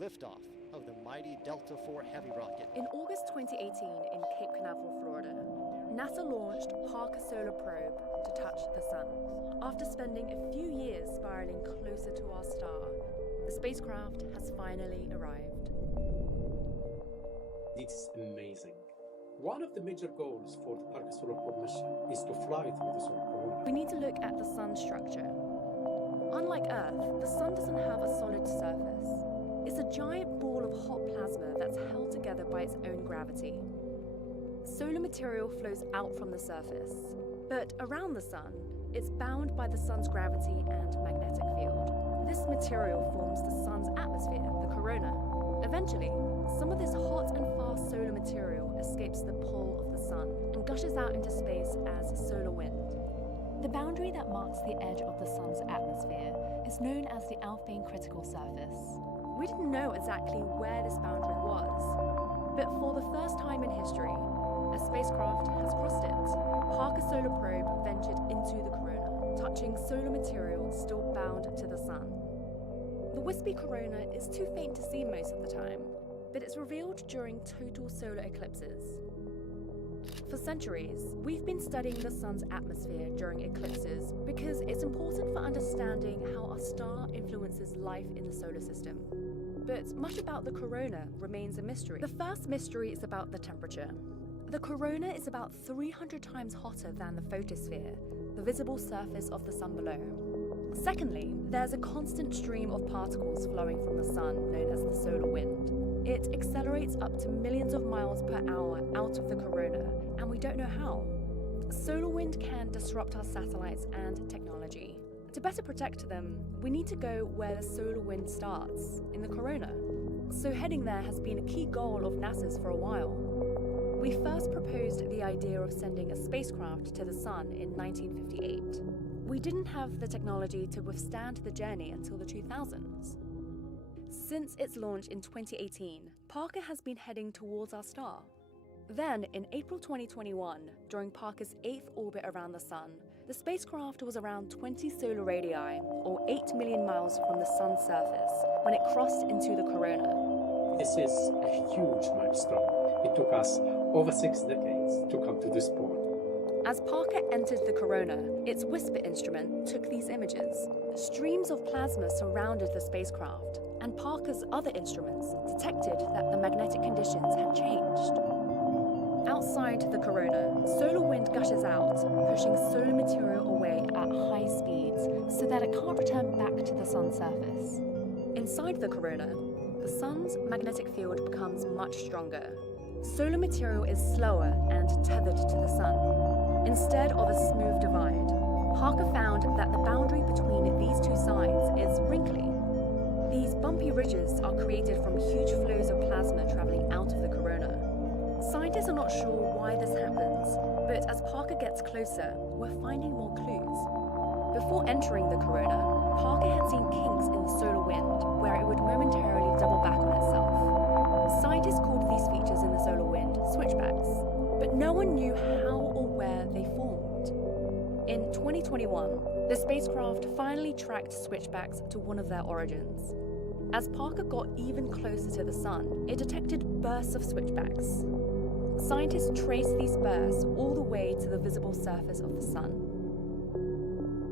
liftoff of the mighty Delta IV Heavy rocket. In August 2018 in Cape Canaveral, Florida, NASA launched Parker Solar Probe to touch the sun. After spending a few years spiraling closer to our star, the spacecraft has finally arrived. It's amazing. One of the major goals for the Parker Solar Probe mission is to fly through the solar corona. We need to look at the sun's structure. Unlike Earth, the sun doesn't have a solid surface. It's a giant ball of hot plasma that's held together by its own gravity. Solar material flows out from the surface, but around the sun, it's bound by the sun's gravity and magnetic field. This material forms the sun's atmosphere, the corona. Eventually, some of this hot and fast solar material escapes the pull of the sun and gushes out into space as solar wind. The boundary that marks the edge of the sun's atmosphere is known as the Alphane critical surface. We didn't know exactly where this boundary was, but for the first time in history, a spacecraft has crossed it. Parker Solar Probe ventured into the corona, touching solar material still bound to the sun. The wispy corona is too faint to see most of the time, but it's revealed during total solar eclipses. For centuries, we've been studying the sun's atmosphere during eclipses because it's important for understanding how our star influences life in the solar system. But much about the corona remains a mystery. The first mystery is about the temperature. The corona is about 300 times hotter than the photosphere, the visible surface of the sun below. Secondly, there's a constant stream of particles flowing from the sun known as the solar wind. It accelerates up to millions of miles per hour out of the corona, and we don't know how. Solar wind can disrupt our satellites and technology. To better protect them, we need to go where the solar wind starts, in the corona. So heading there has been a key goal of NASA's for a while. We first proposed the idea of sending a spacecraft to the sun in 1958. We didn't have the technology to withstand the journey until the 2000s. Since its launch in 2018, Parker has been heading towards our star. Then, in April 2021, during Parker's 8th orbit around the sun, the spacecraft was around 20 solar radii, or 8 million miles from the sun's surface, when it crossed into the corona. This is a huge milestone. It took us over 6 decades to come to this point. As Parker entered the corona, its whisper instrument took these images. Streams of plasma surrounded the spacecraft, and Parker's other instruments detected that the magnetic conditions had changed. Outside the corona, solar wind gushes out, pushing solar material away at high speeds so that it can't return back to the sun's surface. Inside the corona, the sun's magnetic field becomes much stronger. Solar material is slower and tethered to the sun. Instead of a smooth divide, Parker found that the boundary between these two sides is wrinkly. These bumpy ridges are created from huge flows of plasma traveling out of the corona. Scientists are not sure why this happens, but as Parker gets closer, we're finding more clues. Before entering the corona, Parker had seen kinks in the solar wind, where it would momentarily double back on itself. Scientists called these features in the solar wind switchbacks, but no one knew how or where they formed. In 2021, the spacecraft finally tracked switchbacks to one of their origins. As Parker got even closer to the sun, it detected bursts of switchbacks. Scientists traced these bursts all the way to the visible surface of the sun.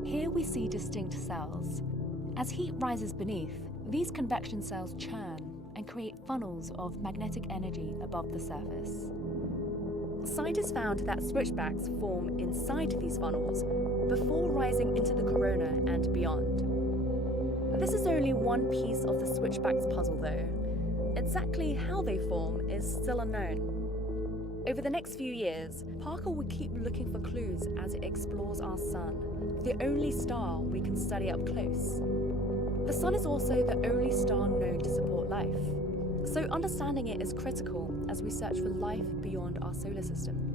Here we see distinct cells. As heat rises beneath, these convection cells churn and create funnels of magnetic energy above the surface. Scientists found that switchbacks form inside these funnels before rising into the corona and beyond. This is only one piece of the switchbacks puzzle though. Exactly how they form is still unknown. Over the next few years, Parker will keep looking for clues as it explores our sun, the only star we can study up close. The sun is also the only star known to support life, so understanding it is critical as we search for life beyond our solar system.